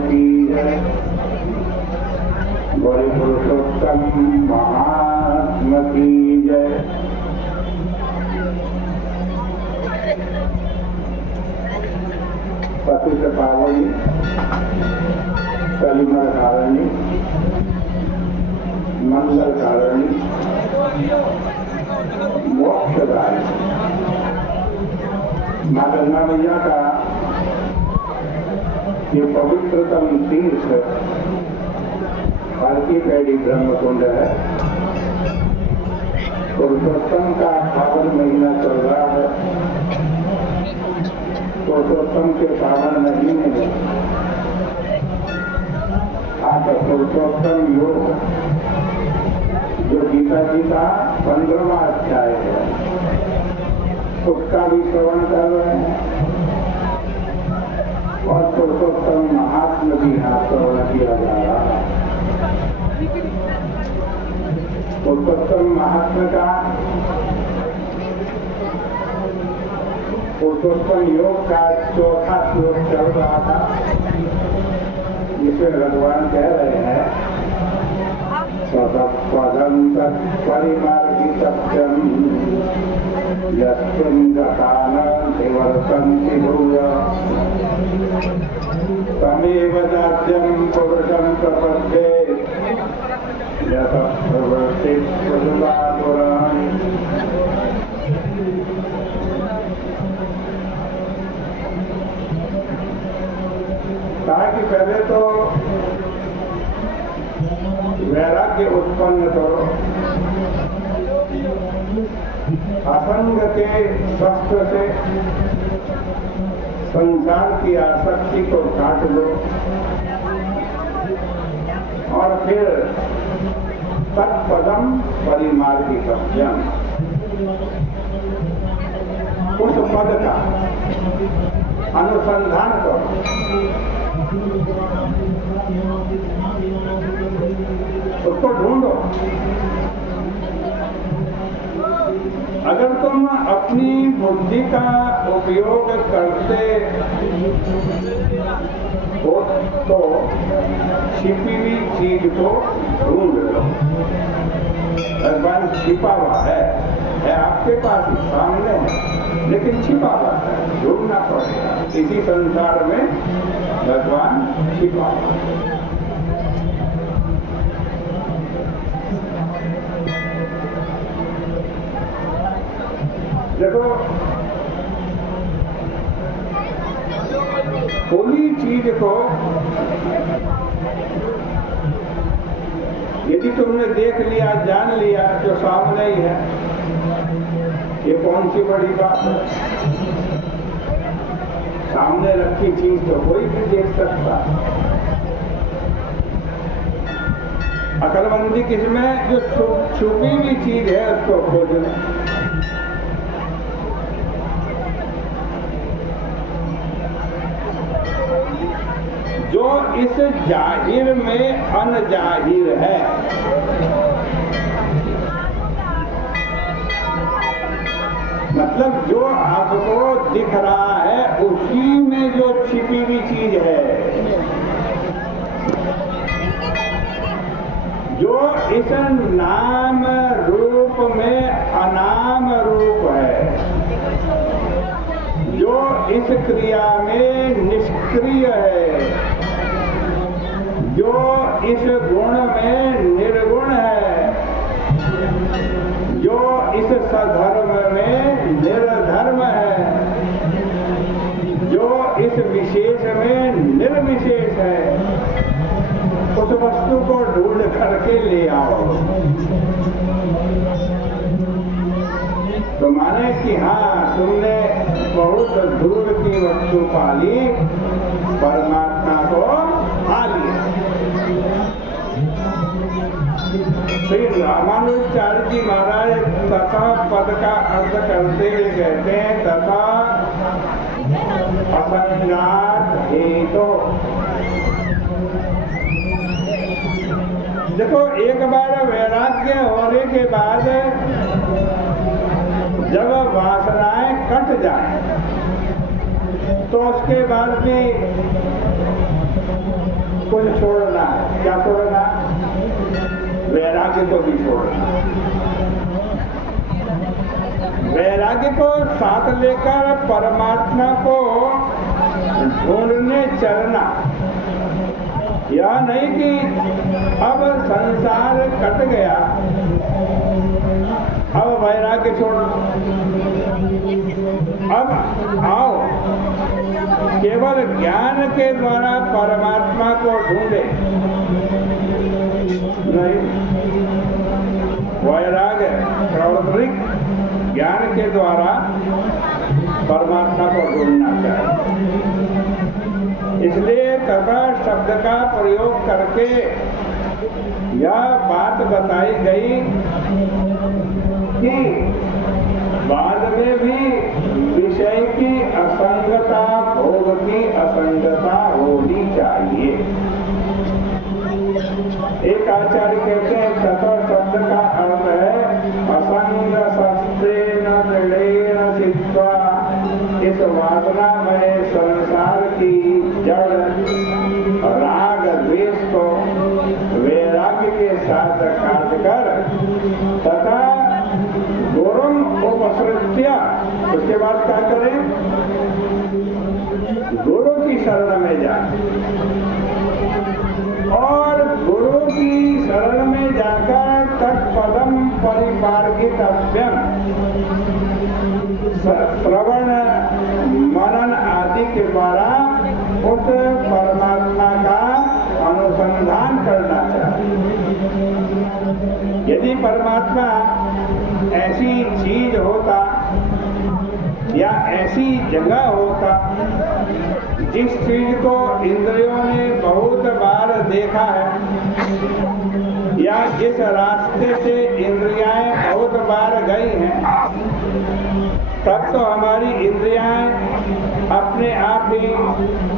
की जय। बड़े पुरुषोत्तम महात्मा की जय। पतित पावनी कलिमल कारिणी मंगल कारिणी मोक्षदायी माँ गंगा मैया का ये पवित्रतम तीर्थ पालकी पैड़ी ब्रह्मकुंड है। पुरुषोत्तम का पावन महीना चल रहा है। पुरुषोत्तम के पावन महीने में आज पुरुषोत्तम योग जो गीता जी का 15वां अध्याय है उसका भी श्रवण कर रहे हैं और पुरुषोत्तम महात्मा भी यहाँ श्रवण किया जा रहा है। पुरुषोत्तम महात्मा का पुरुषोत्तम योग का चौथा श्लोक चल रहा था जिसे भगवान कह रहे हैं स्वतःपदं तत्परिमार्गितव्यं यस्मिन् गतान निवर्तन्ति भूय तमेव जात्यं पुरुषं प्रपद्ये यतः प्रवृत्तिः प्रसुतापुराः। कहा कि पहले तो वैराग्य उत्पन्न करो, असंग के शस्त्र से संसार की आसक्ति को काट दो और फिर तत्पदम परिमार्गितव्यम उस पद का अनुसंधान करो। उसको ढूंढो। अगर तुम अपनी बुद्धि का उपयोग करते हो तो छिपी हुई चीज को ढूंढ लो। भगवान छिपा हुआ है आपके पास ही सामने है लेकिन छिपा हुआ है, ढूंढना पड़ेगा। इसी संसार में भगवान छिपा हुआ है। देखो खुली चीज को यदि तुमने देख लिया जान लिया जो सामने ही है, ये कौन सी बड़ी बात है। सामने रखी चीज तो कोई भी देख सकता। अकलमंदी किसमें जो छुपी हुई चीज है उसको खोजना। जो इस जाहिर में अनजाहिर है, मतलब जो आपको दिख रहा है उसी में जो छिपी हुई चीज है, जो इस नाम रूप में अनाम रूप है, जो इस क्रिया में निष्क्रिय है, जो इस गुण में निर्गुण है, जो इस सधर्म में निर्धर्म है, जो इस विशेष में निर्विशेष है, उस वस्तु को ढूंढ करके ले आओ। तो माने कि हाँ तुमने बहुत दूर की वस्तु पाली, परमात्मा को पा लिया। श्री रामानुजाचार्य जी महाराज तथा पद का अर्थ करते हुए कहते हैं तथा असंगात हेतु। देखो एक बार वैराग्य होने के बाद जब वासनाएं कट जाए तो उसके बाद भी कुछ छोड़ना है। क्या छोड़ना? वैराग्य को भी छोड़ना। वैराग्य को साथ लेकर परमात्मा को ढूंढने चलना। यह नहीं कि अब संसार कट गया, अब वैराग्य छोड़ो, अब आओ केवल ज्ञान के द्वारा परमात्मा को ढूंढे। नहीं, वैराग्य प्रवृत्ति ज्ञान के द्वारा परमात्मा को ढूंढना चाहिए। इसलिए तथा शब्द का प्रयोग करके यह बात बताई गई कि बाद में भी विषय की असंगता, भोग की असंगता होनी चाहिए। एक आचार्य कहते हैं तथा शब्द का अर्थ है असंग शस्त्रेण दृढ़ेन चित्वा, इस वासनामय संसार की जड़ राग द्वेष को वैराग्य के साथ काट कर तथा गुरुम उपसृत्य, उसके बाद क्या करें? गुरु की शरण में जाए और गुरु की शरण में जाकर तत्पदम परिपार्गितव्यम, श्रवण मनन आदि के द्वारा उस परमात्मा का अनुसंधान करना चाहिए। यदि परमात्मा ऐसी चीज होता या ऐसी जगह होता जिस चीज को इंद्रियों ने बहुत बार देखा है या जिस रास्ते से इंद्रियाएं बहुत बार गई हैं, तब तो हमारी इंद्रियाएं अपने आप ही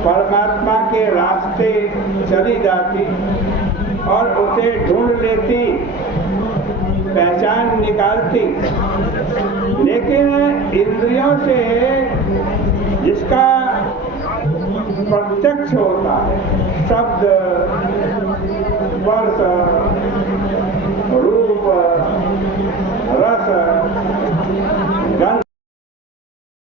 परमात्मा के रास्ते चली जाती और उसे ढूंढ लेती, पहचान निकालती। लेकिन इंद्रियों से जिसका प्रत्यक्ष होता है, शब्द, स्पर्श,